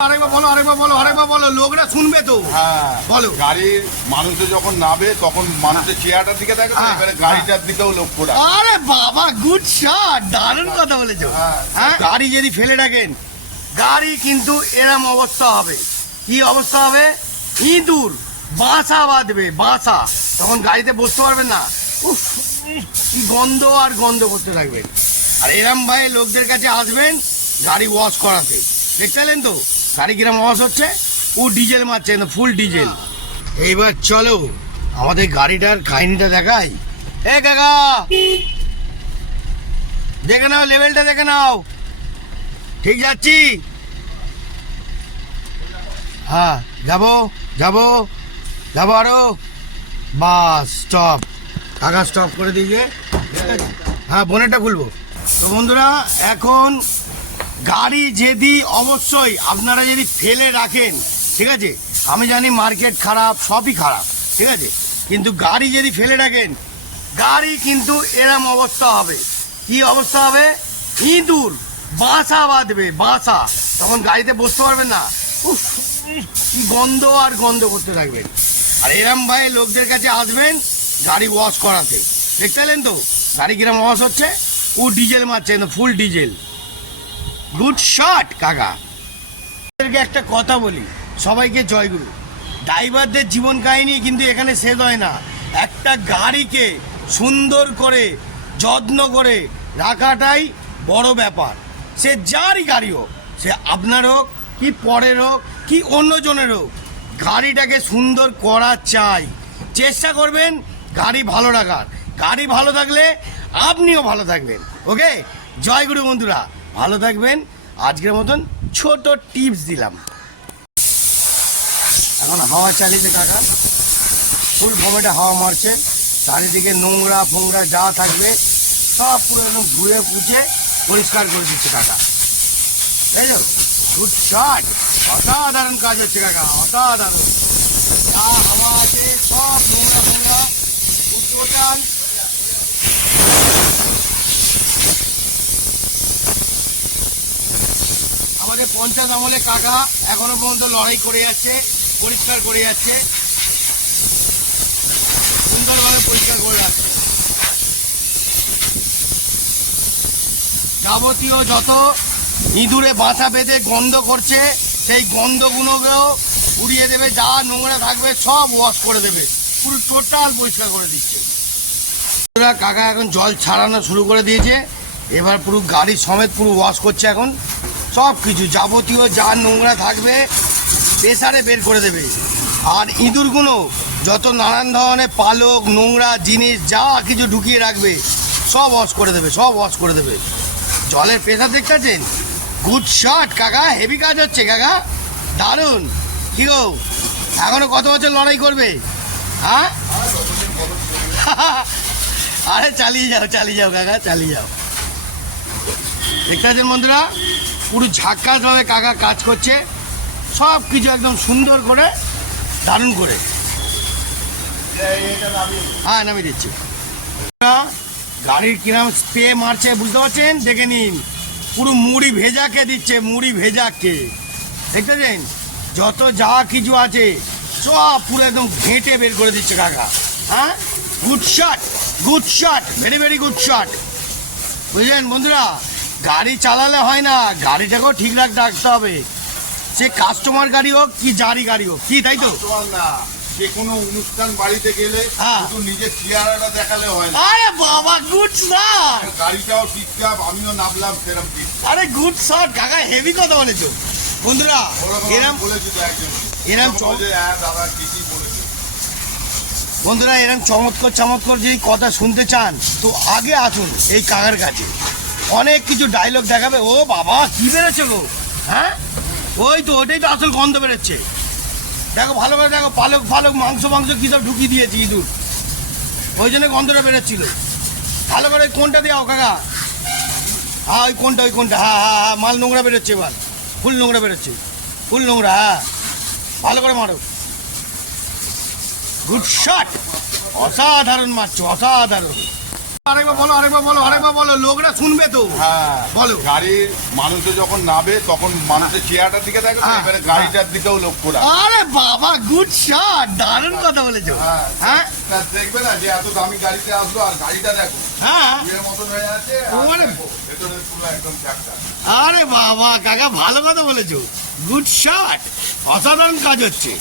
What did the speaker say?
আরেকবার বলো লোকরা শুনবে তো। হ্যাঁ বলো। গাড়ির মানুষে যখন নামে তখন মানুষের চেহারাটার দিকে দেখে তো, হ্যাঁ, এবারে গাড়িটার দিকেও লক্ষ্য রাখে। আরে বাবা গুড শট, দারুণ কথা বলেছো। হ্যাঁ, গাড়ি যদি ফেলে রাখেন গাড়ি কিন্তু এরম অবস্থা হবে। কি অবস্থা হবে? ইঁদুর বাসা বাঁধবে, বাসা, তখন গাড়িতে বসতে পারবেন না। উফ, কি গন্ধ আর গন্ধ করতে থাকবেন। আর এরম ভাই লোকদের কাছে আসবেন গাড়ি ওয়াশ করাতে। দেখতে পেলেন তো গাড়ি কিরম ওয়াশ হচ্ছে? ও ডিজেল মারছে, ফুল ডিজেল। এইবার চলো আমাদের গাড়িটার কাহিনিটা দেখাই। এ কাকা দেখে নাও, লেভেলটা দেখে নাও, ঠিক যাচ্ছি? হ্যাঁ যাবো যাবো যাবো আরো। বাস স্টপ, কাকা স্টপ করে দিয়ে। হ্যাঁ বোনেটটা খুলবো। তো বন্ধুরা এখন গাড়ি যদি অবশ্যই আপনারা যদি ফেলে রাখেন, ঠিক আছে, আমি জানি মার্কেট খারাপ, সবই খারাপ, ঠিক আছে, কিন্তু গাড়ি যদি ফেলে রাখেন গাড়ি কিন্তু এরম অবস্থা হবে। কি অবস্থা হবে? ইঁদুর বাসা বাঁধবে, বাসা, তখন গাড়িতে বসতে পারবেন না। উফ, কি গন্ধ আর গন্ধ করতে থাকবেন। আর এরম ভাই লোকদের কাছে আসবেন গাড়ি ওয়াশ করাতে। দেখতে পেলেন তো গাড়ি কিরম ওয়াশ হচ্ছে? ও ডিজেল মারছে, ফুল ডিজেল। গুড শট কাকা। একটা কথা বলি, সবাইকে জয়গুরু। ড্রাইভারদের জীবন কাহিনী কিন্তু এখানে শেষ হয় না। একটা গাড়িকে সুন্দর করে যত্ন করে রাখাটাই বড় ব্যাপার। সে যারই গাড়ি হোক, সে আপনার হোক কি পরের হোক কি অন্যজনের হোক, গাড়িটাকে সুন্দর করা চাই। চেষ্টা করবেন গাড়ি ভালো রাখার। গাড়ি ভালো থাকলে আপনিও ভালো থাকবেন। ওকে, জয়গুরু বন্ধুরা, ভালো থাকবেন। আজকের মতন ছোট টিপস দিলাম। এখন হাওয়া চালিয়েছে কাকা, ফুল ভমেটা হাওয়া মারছে। চারিদিকে নোংরা ফোংরা যা থাকবে সব পুরো একদম ধুয়ে পুছে পরিষ্কার করে দিচ্ছে কাকা। তাই তো? গুড শট, অসাধারণ কাজ হচ্ছে কাকা, অসাধারণ। যা হাওয়া আছে সব নোংরা ফোংরা টোটাল আমাদের পঞ্চায়েত আমলে কাকা এখনো পর্যন্ত লড়াই করে যাচ্ছে, পরিষ্কার করে যাচ্ছে, সুন্দরভাবে পরিষ্কার করে রাখছে। যাবতীয় যত ইঁদুরে বাসা বেঁধে গন্ধ করছে সেই গন্ধগুলোকেও উড়িয়ে দেবে, যা নোংরা থাকবে সব ওয়াশ করে দেবে, পুরো টোটাল পরিষ্কার করে দিচ্ছে। কাকা এখন জল ছাড়ানো শুরু করে দিয়েছে, এবার পুরো গাড়ি সমেত পুরো ওয়াশ করছে। এখন সব কিছু যাবতীয় যা নোংরা থাকবে প্রেসারে বের করে দেবে। আর ইঁদুরগুলো যত নানান ধরনের পালক নোংরা জিনিস যা কিছু ঢুকিয়ে রাখবে সব ওয়াশ করে দেবে, সব ওয়াশ করে দেবে। জলের প্রেসার দেখতেছেন? গুড শট কাকা, হেভি কাজ হচ্ছে কাকা, দারুণ। কি গো, এখনো কত বছর লড়াই করবে? হ্যাঁ আরে চালিয়ে যাও, চালিয়ে যাও কাকা, চালিয়ে যাও। দেখতে পাচ্ছেন বন্ধুরা, পুরো ঝাক্কাসভাবে কাকা কাজ করছে, সব কিছু একদম সুন্দর করে, দারুণ করে। হ্যাঁ নামিয়ে দিচ্ছি। গাড়ির কিরম স্প্রে মারছে বুঝতে পারছেন? দেখে নিন, পুরো মুড়ি ভেজাকে দিচ্ছে, মুড়ি ভেজাকে। দেখতেছেন যত যা কিছু আছে সব পুরো একদম ঘেঁটে বের করে দিচ্ছে কাকা। হ্যাঁ, good shot, good shot, very very good shot. বুঝলেন বন্ধুরা, গাড়ি চালালে হয় না, গাড়িটাকেও ঠিকঠাক রাখতে হবে। সে কাস্টমার গাড়ি হোক কি যারই গাড়ি হোক, কি তাই তো? যে কোনো অনুষ্ঠান বাড়িতে গেলে শুধু নিজের চেহারাটা দেখালে হয় না। আরে বাবা গুড শট, গাড়িটাও ঠিকঠাক, আমিও নামলাম সেরকম ঠিক। আরে গুড শট কাকা, হেভি কথা বলেছো বন্ধুরা। এরম বলেছি তো একজন, এরম হ্যাঁ দাদা ঠিকই বলেছে। বন্ধুরা এরম চমৎকার চমৎকার যদি কথা শুনতে চান তো আগে আসুন এই কাকার কাছে। অনেক কিছু ডায়লগ দেখাবে। ও বাবা কি বেরোচ্ছে গো? হ্যাঁ ওই তো, ওটাই তো আসল গন্ধ বেরোচ্ছে। দেখো ভালো করে দেখো, পালক ফালক মাংস মাংস কী সব ঢুকিয়ে দিয়েছি ইঁদুর, ওই জন্য গন্ধটা বেরোচ্ছিল। ভালো করে কোনটা দেওয়া কাকা? হ্যাঁ ওই কোনটা, ওই কোনটা, হ্যাঁ হ্যাঁ হ্যাঁ, মাল নোংরা বেরোচ্ছে, এবার ফুল নোংরা বেরোচ্ছে, ফুল নোংরা। হ্যাঁ ভালো করে মারো। গুড শট, অসাধারণ মারছো, অসাধারণ। আরেকবার বলো লোকরা শুনবে তো। হ্যাঁ বলো। গাড়ির মানুষে যখন নামবে তখন মানুষের চেয়ারটার দিকে দেখো, হ্যাঁ, এবারে গাড়িটার দিকেও লক্ষ্য রাখো। আরে বাবা গুড শট, দারুণ কথা বলেছো। হ্যাঁ তা দেখবে না যে এত দামি গাড়িতে আসলো আর গাড়িটা দেখো হ্যাঁ এর মতন হয়ে আছে, আর ওরে। দেখো, ভেতরে পুরো একদম চাকটা। আরে বাবা কাকা ভালো কথা বলেছো, গুড শট, অসাধারণ কাজ হচ্ছে।